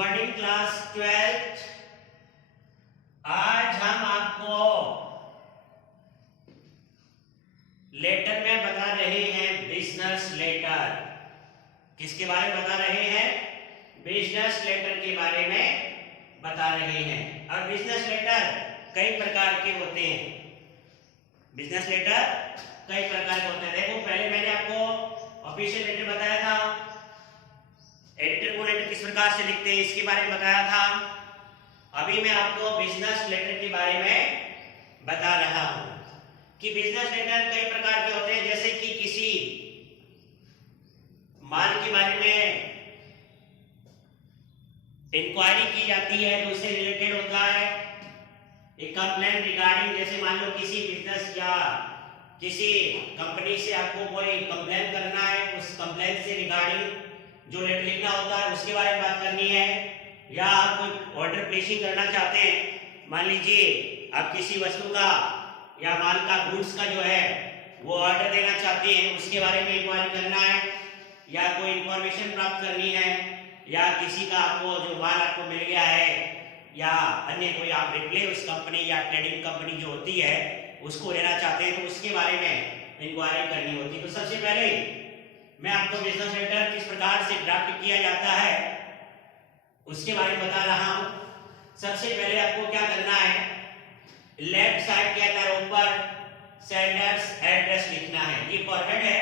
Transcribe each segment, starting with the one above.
Morning class 12th। आज हम आपको लेटर में बता रहे हैं बिजनेस लेटर। किसके बारे में बता रहे हैं? बिजनेस लेटर के बारे में बता रहे हैं। और बिजनेस लेटर कई प्रकार के होते हैं। बिजनेस लेटर कई प्रकार के होते हैं। देखो, पहले मैंने आपको ऑफिशियल लेटर बताया था, एडिटर को लेटर किस प्रकार से लिखते हैं इसके बारे में बताया था। अभी मैं आपको बिजनेस लेटर के बारे में बता रहा हूं कि बिजनेस लेटर कई प्रकार के होते हैं। जैसे कि किसी माल के बारे में इंक्वायरी की जाती है तो उससे रिलेटेड होता है। एक कंप्लेंट रिगार्डिंग, जैसे मान लो किसी बिजनेस या किसी कंपनी से आपको कोई कंप्लेंट करना है, उस कंप्लेंट से रिगार्डिंग जो लेटर लिखना होता है उसके बारे में बात करनी है। या आप कोई ऑर्डर प्लेसिंग करना चाहते हैं, मान लीजिए आप किसी वस्तु का या माल का, गुड्स का जो है वो ऑर्डर देना चाहते हैं, उसके बारे में इंक्वायरी करना है या कोई इंफॉर्मेशन प्राप्त करनी है, या किसी का आपको जो माल आपको मिल गया है या अन्य कोई आप रिप्ले उस कंपनी या ट्रेडिंग कंपनी जो होती है उसको लेना चाहते हैं तो उसके बारे में इंक्वायरी करनी होती है। तो सबसे पहले मैं आपको बिजनेस लेटर किस प्रकार से ड्राफ्ट किया जाता है उसके बारे में बता रहा हूं। सबसे पहले आपको क्या करना है, लेफ्ट साइड के अंदर ऊपर सेंडर्स एड्रेस लिखना है। ये फॉर्मेट है,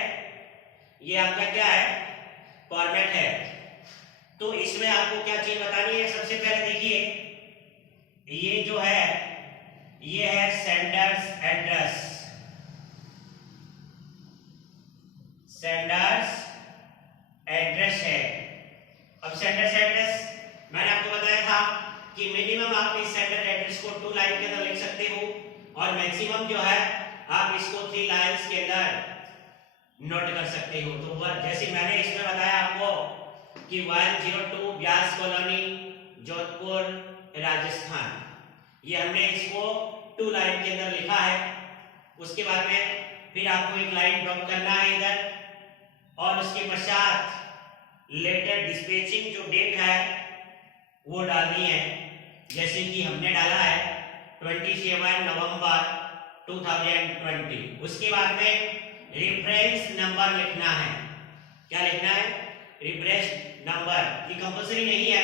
ये आपका क्या है, फॉर्मेट है। तो इसमें आपको क्या चीज बतानी है, सबसे पहले देखिए, ये जो है ये है सेंडर्स एड्रेस, सेंडर्स एड्रेस है। अब सेंडर्स एड्रेस मैंने आपको बताया था कि मिनिमम आप इस सेंडर एड्रेस को 2 लाइन के अंदर लिख सकते हो और मैक्सिमम जो है आप इसको 3 लाइंस के अंदर नोट कर सकते हो। तो जैसे मैंने इसमें बताया आपको कि 102 व्यास कॉलोनी, जोधपुर, राजस्थान, ये हमने इसको 2 लाइन के अंदर लिखा है। उसके बाद में फिर आपको एक लाइन ड्रॉप करना है इधर, और उसके पश्चात लेटर डिस्पैचिंग जो डेट है वो डालनी है। जैसे कि हमने डाला है 27 नवंबर 2020। उसके बाद में रेफरेंस नंबर लिखना है। क्या लिखना है? Reference number. ये कंपल्सरी नहीं है,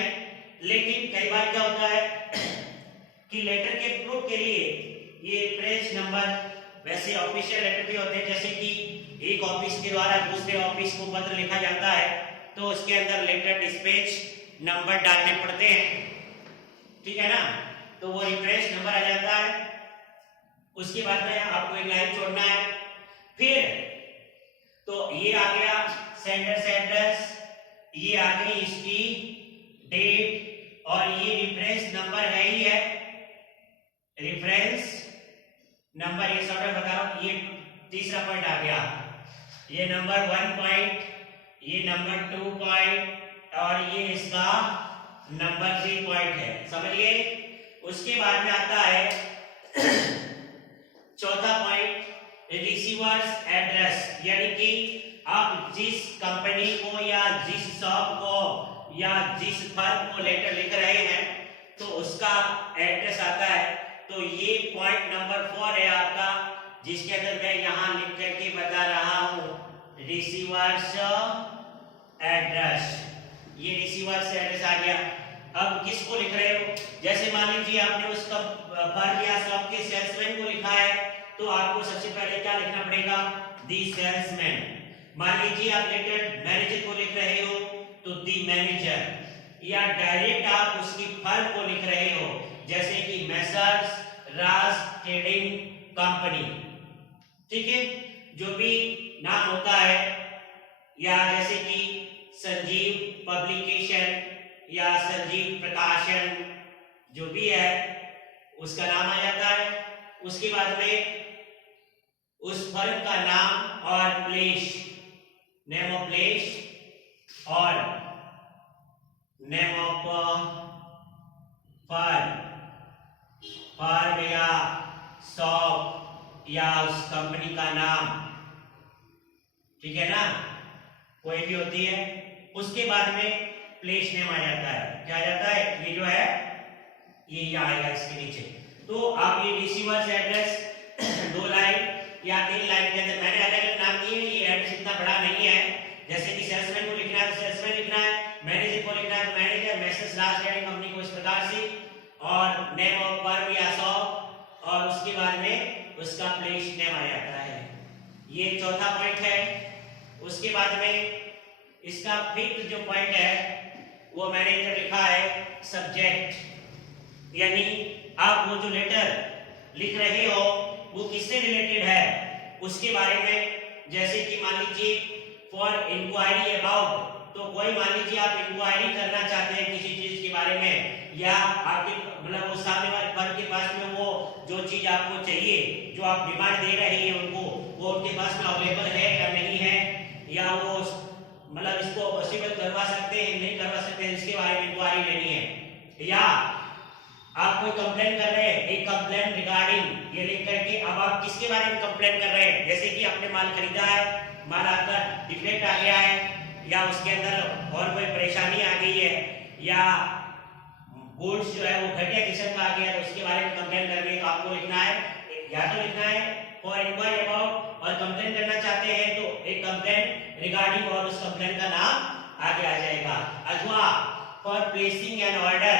लेकिन कई बार क्या होता है कि लेटर के प्रूफ के लिए ये रेफरेंस नंबर, वैसे ऑफिशियल लेटर भी होते हैं, जैसे कि एक ऑफिस के द्वारा दूसरे ऑफिस को पत्र लिखा जाता है तो उसके अंदर लेटर डिस्पैच नंबर डालने पड़ते हैं, ठीक है ना। तो वो रेफरेंस नंबर आ जाता है। उसके बाद में आपको एक लाइन छोड़ना है। फिर तो ये आ गया सेंडर्स एड्रेस, ये आ गई इसकी डेट, और ये रेफरेंस नंबर है ही है, रेफरेंस नंबर। ये सब मैं बता रहा हूं, ये तीसरा पॉइंट आ गया। ये नंबर 1 पॉइंट, ये नंबर 2 पॉइंट, और ये इसका नंबर 3 पॉइंट है, समझिए। उसके बाद में आता है चौथा पॉइंट, रिसीवर्स एड्रेस, यानी कि आप जिस कंपनी को या जिस शॉप को या जिस फर्म को लेटर लिख रहे हैं तो उसका एड्रेस आता है। तो ये पॉइंट नंबर 4 है आपका, जिसके अंदर मैं यहां लिख करके बता रहा हूं, रिसीवर्स एड्रेस। ये रिसीवर्स एड्रेस आ गया। अब किसको लिख रहे हो, जैसे मान लीजिए आपने उस फर्म या शॉप के सेल्समैन को लिखा है तो आपको सबसे पहले क्या लिखना पड़ेगा, दी सेल्समैन। मान लीजिए आप लेटर मैनेजर को लिख रहे हो तो दी मैनेजर, या डायरेक्ट आप उसकी फर्म को लिख रहे हो जैसे कि मेसर्स राज ट्रेडिंग कंपनी, ठीक है, जो भी नाम होता है, या जैसे कि संजीव पब्लिकेशन या संजीव प्रकाशन, जो भी है उसका नाम आ जाता है। उसके बाद में उस फर्म का नाम और प्लेस, नेम ऑफ प्लेस और नेम ऑफ फर्म या शॉप या उस कंपनी का नाम, ठीक है ना, कोई भी होती है। उसके बाद में प्लेस नेम आ जाता है। क्या आ जाता है? ये जो है ये आएगा इसके नीचे। तो आप ये रिसीवर्स एड्रेस 2 लाइन या 3 लाइन के अंदर मैंने अलग अलग नाम दिए हैं, ये एड्रेस इतना बड़ा नहीं है। जैसे कि सेल्समैन को लिखना है तो सेल्समैन लिखना है, मैनेजर को लिखना है तो manager, message last trading company को इस प्रकार से, और नेम ऑफ फर्म या शॉप, और उसके बाद में उसका प्लेस नेम आ जाता है। ये चौथा पॉइंट है। उसके बाद में इसका फिफ्थ जो पॉइंट है वो मैंने इधर लिखा है सब्जेक्ट, यानी आप वो जो लेटर लिख रहे हो वो किससे रिलेटेड है उसके बारे में। जैसे कि मान लीजिए फॉर इंक्वायरी अबाउट, तो कोई मान लीजिए आप इंक्वायरी करना चाहते हैं किसी चीज के बारे में, या आपके मतलब वो सामने वाले फर्म के पास में वो जो चीज आपको चाहिए, जो आप डिमांड दे रहे हैं उनको, वो उनके पास में अवेलेबल है या नहीं है, या वो मतलब इसको पॉसिबल करवा सकते हैं नहीं करवा सकते हैं, इसके बारे में इंक्वायरी लेनी है। या आप कोई कंप्लेन कर रहे हैं, एक कंप्लेन रिगार्डिंग ये लिख करके, अब आप किसके बारे में कंप्लेन कर रहे हैं, जैसे कि आपने माल खरीदा है, माल आपका डिफेक्ट आ गया है, या उसके अंदर और कोई परेशानी आ गई है, या गुड्स जो है वो घटिया किस्म का आ गया है, तो उसके बारे में कंप्लेन करने का आपको लिखना है, या तो लिखना है फॉर इंक्वायरी अबाउट, और कंप्लेन करना चाहते हैं तो एक कंप्लेन रिगार्डिंग और उस कंप्लेन का नाम आगे आ जाएगा। अथवा फॉर प्लेसिंग एन ऑर्डर,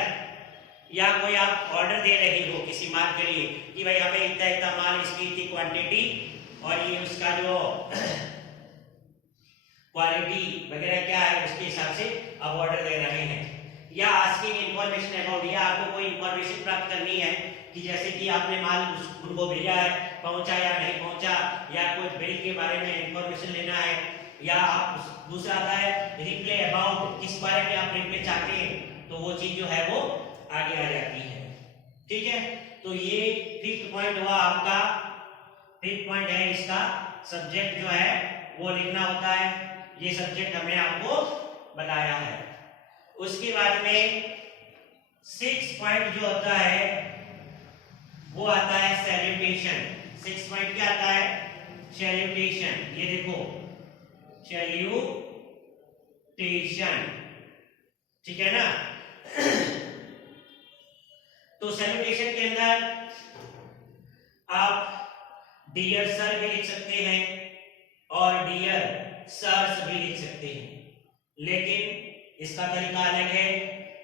या कोई आप ऑर्डर दे रहे हो किसी माल के लिए कि भाई हमें इतना इतना माल, इसकी इतनी क्वांटिटी, और ये उसका जो क्वालिटी वगैरह क्या है उसके हिसाब से आप ऑर्डर दे रहे हैं। या आस्किंग इंफॉर्मेशन अबाउट, या आपको कोई इंफॉर्मेशन प्राप्त करनी है कि जैसे कि आपने माल उनको भेजा है, पहुंचा या नहीं पहुंचा, या कोई बिल के बारे में इंफॉर्मेशन लेना है, या आप दूसरा आता है रिप्ले अबाउट, किस बारे में आप रिप्ले चाहते हैं, तो वो चीज जो है वो आगे आ जाती है। ठीक है, तो ये फिफ्थ पॉइंट हुआ आपका। फिफ्थ पॉइंट है इसका सब्जेक्ट जो है वो लिखना होता है, ये सब्जेक्ट हमने आपको बताया है। उसके बाद में 6 पॉइंट जो होता है वो आता है सैल्यूटेशन। 6 पॉइंट क्या आता है? सैल्यूटेशन। ये देखो सैल्यूटेशन, ठीक है ना। तो सैल्यूटेशन के अंदर आप डियर सर भी लिख सकते हैं और डियर सर्स भी लिख सकते हैं, लेकिन इसका तरीका अलग है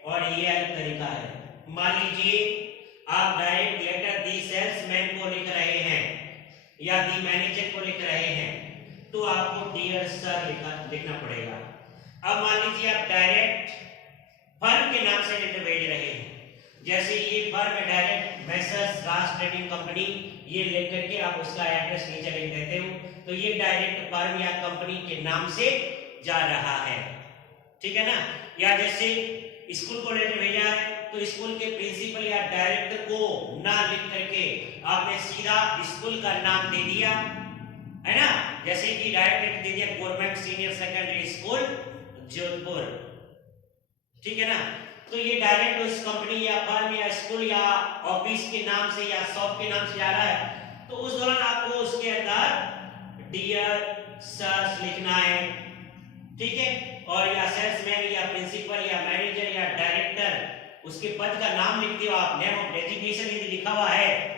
और ये अलग तरीका है। मान लीजिए आप डायरेक्ट लेटर दी सेल्समैन को लिख रहे हैं या दी मैनेजर को लिख रहे हैं, तो आपको डियर सर लिखना पड़ेगा। अब मान लीजिए आप डायरेक्ट फर्म के नाम से लेटर भेज रहे हैं, जैसे ये फर्म है direct message last trading company, ये लेकर के आप उसका एड्रेस नीचे लिख देते हो, तो ये डायरेक्ट फर्म या कंपनी के नाम से जा रहा है, ठीक है ना। या जैसे स्कूल को लेटर भेजा है तो स्कूल के प्रिंसिपल या डायरेक्टर को ना लिख करके आपने सीधा स्कूल का नाम दे दिया, है ना। जैसे कि डायरेक्ट दे दिया government senior secondary school Jodhpur, ठीक है ना। तो ये डायरेक्ट उस कंपनी या फर्म या स्कूल या ऑफिस के नाम से या शॉप के नाम से जा रहा है, तो उस दौरान आपको उसके अंदर डियर सर्स लिखना है, ठीक है। और या सेल्समैन या प्रिंसिपल या मैनेजर या डायरेक्टर उसके पद का नाम लिखते हो आप, नेम ऑफ डेजिग्नेशन यदि लिखा हुआ है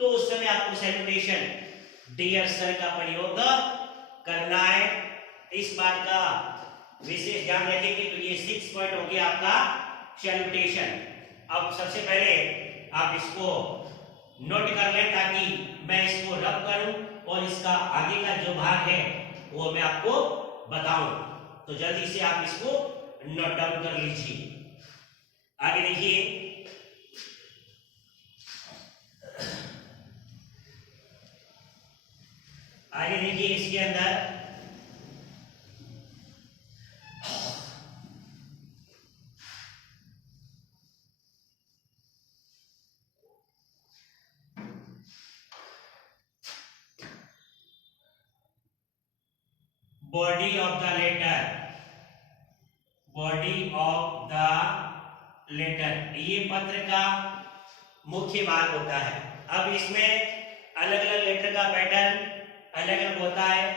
तो उस समय आपको सैल्यूटेशन डियर सर का प्रयोग करना है। इस बात का विशेष ध्यान रखेंगे। तो ये 6 पॉइंट हो गया आपका सैल्यूटेशन। अब सबसे पहले आप इसको नोट कर लें ताकि मैं इसको रब करूं और इसका आगे का जो भाग है वो मैं आपको बताऊं, तो जल्दी से आप इसको नोट डाउन कर लीजिए। आगे देखिए, आगे देखिए इसके अंदर body of the letter, body of the letter, ये पत्र का मुख्य भाग होता है। अब इसमें अलग अलग लेटर का पैटर्न अलग अलग होता है,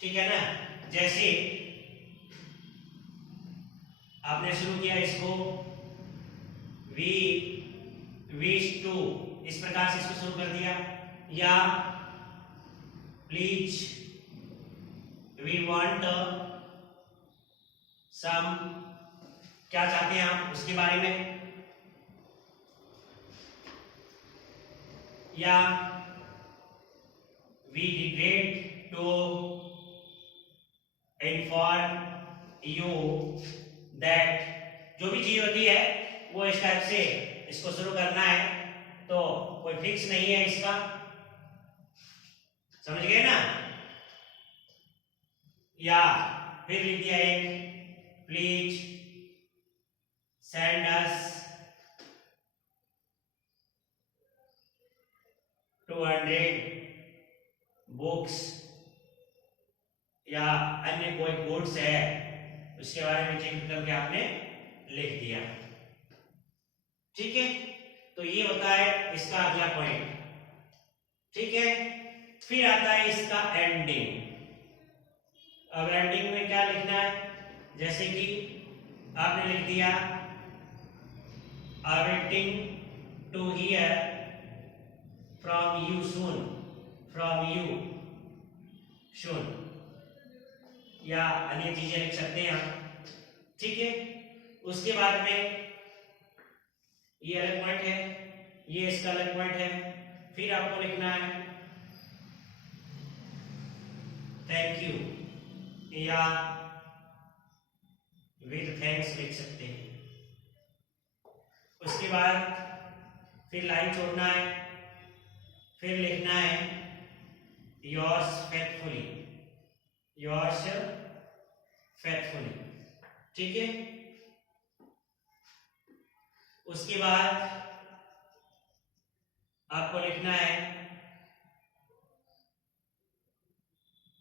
ठीक है ना। जैसे आपने शुरू किया इसको वी विश टू, इस प्रकार से इसको शुरू कर दिया, या प्लीज वी वांट सम, क्या चाहते हैं हम उसके बारे में, या we regret to inform you that, जो भी चीज होती है वो इस टाइप से इसको शुरू करना है, तो कोई फिक्स नहीं है इसका, समझ गए ना। या फिर लिख दिया एक प्लीज सेंड अस 200 बुक्स, या अन्य कोई गुड्स है उसके बारे में चेक करके आपने लिख दिया, ठीक है। तो ये होता है इसका अगला पॉइंट, ठीक है। फिर आता है इसका एंडिंग। अब एंडिंग में क्या लिखना है, जैसे कि आपने लिख दिया awaiting to hear from you soon, from you soon, या अन्य चीजें लिख सकते हैं आप, ठीक है। उसके बाद में ये अलग पॉइंट है, ये इसका अलग पॉइंट है। फिर आपको लिखना है थैंक यू, या विद थैंक्स लिख सकते हैं। उसके बाद फिर लाइन छोड़ना है, फिर लिखना है योर्स फेथफुली, योर्स फेथफुली, ठीक है। उसके बाद आपको लिखना है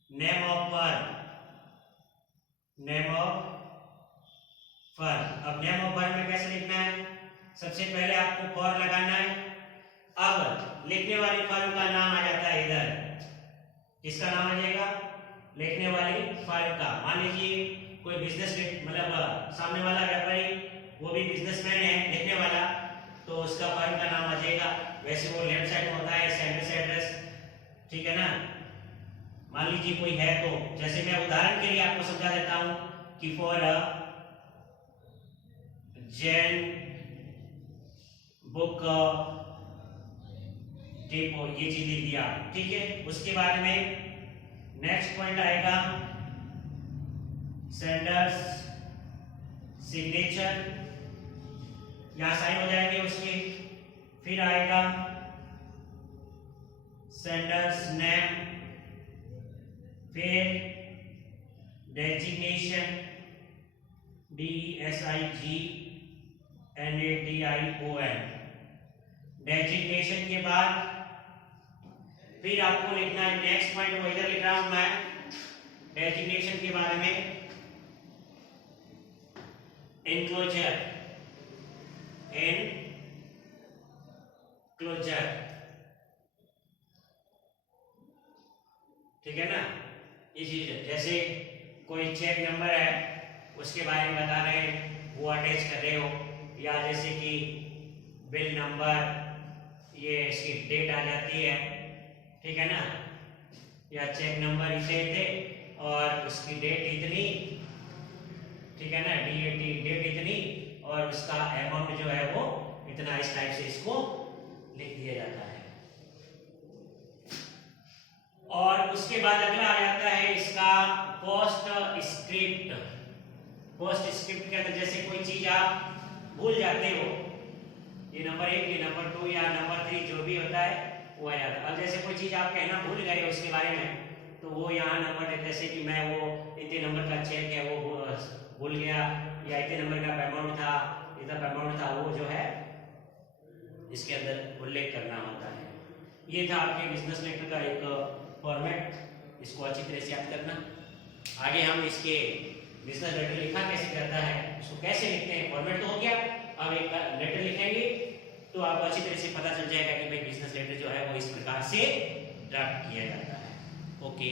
name of verb, name of firm. अब नेम ऑफ वर्ब में कैसे लिखना है, सबसे पहले आपको फॉर लगाना है। अब लिखने वाली फर्म का नाम आ जाता है इधर, किसका नाम आ जाएगा, लिखने वाली फर्म का। मान लीजिए कोई बिजनेस, मतलब सामने वाला व्यापारी वो भी बिजनेसमैन है लिखने वाला, तो उसका फर्म का नाम आ जाएगा। वैसे वो लेफ्ट साइड में होता है सेंडर्स एड्रेस, ठीक है ना। मान लीजिए कोई है, तो जैसे मैं उदाहरण के लिए आपको समझा देता हूं कि फॉर जैन बुक डिपो, ये चीज लिख दिया, ठीक है। उसके बाद में नेक्स्ट पॉइंट आएगा सेंडर्स सिग्नेचर, यहां साइन हो जाएंगे उसके। फिर आएगा सेंडर्स नेम, फिर डेजिग्नेशन DESIGNATION, डेजिग्नेशन के बाद फिर आपको लिखना है नेक्स्ट पॉइंट, वो इधर लिख रहा हूं मैं डेजिग्नेशन के बारे में, एनक्लोजर, एनक्लोजर, ठीक है ना। ये चीज जैसे कोई चेक नंबर है उसके बारे में बता रहे हैं, वो अटैच कर रहे हो, या जैसे कि बिल नंबर, ये इसकी डेट आ जाती है, ठीक है ना, या चेक नंबर इसे थे और उसकी डेट इतनी, ठीक है ना, DAT डेट इतनी और उसका अमाउंट जो है वो इतना, इस टाइप से इसको लिख दिया जाता है। और उसके बाद अगला आ जाता है इसका पोस्ट स्क्रिप्ट। पोस्ट स्क्रिप्ट के अंदर जैसे कोई चीज आप भूल जाते हो, ये नंबर 1, ये नंबर 2 या नंबर 3 जो भी होता है वो आ जाता है। अब जैसे कोई चीज आप कहना भूल गए उसके बारे में, तो वो यहाँ नंबर, जैसे कि मैं वो इतने नंबर का चेक है वो भूल गया, या इतने नंबर का अमाउंट था, इतना अमाउंट था, वो जो है इसके अंदर उल्लेख करना होता है। ये था आपके बिजनेस लेटर का एक फॉर्मेट, इसको अच्छी तरह से याद करना। आगे हम इसके बिजनेस लेटर लिखा कैसे करता है, उसको कैसे लिखते हैं, फॉर्मेट तो हो गया। अब एक लेटर लिखेंगे तो आपको अच्छी तरह से पता चल जाएगा कि भाई बिजनेस लेटर जो है वो इस प्रकार से ड्राफ्ट किया जाता है। ओके।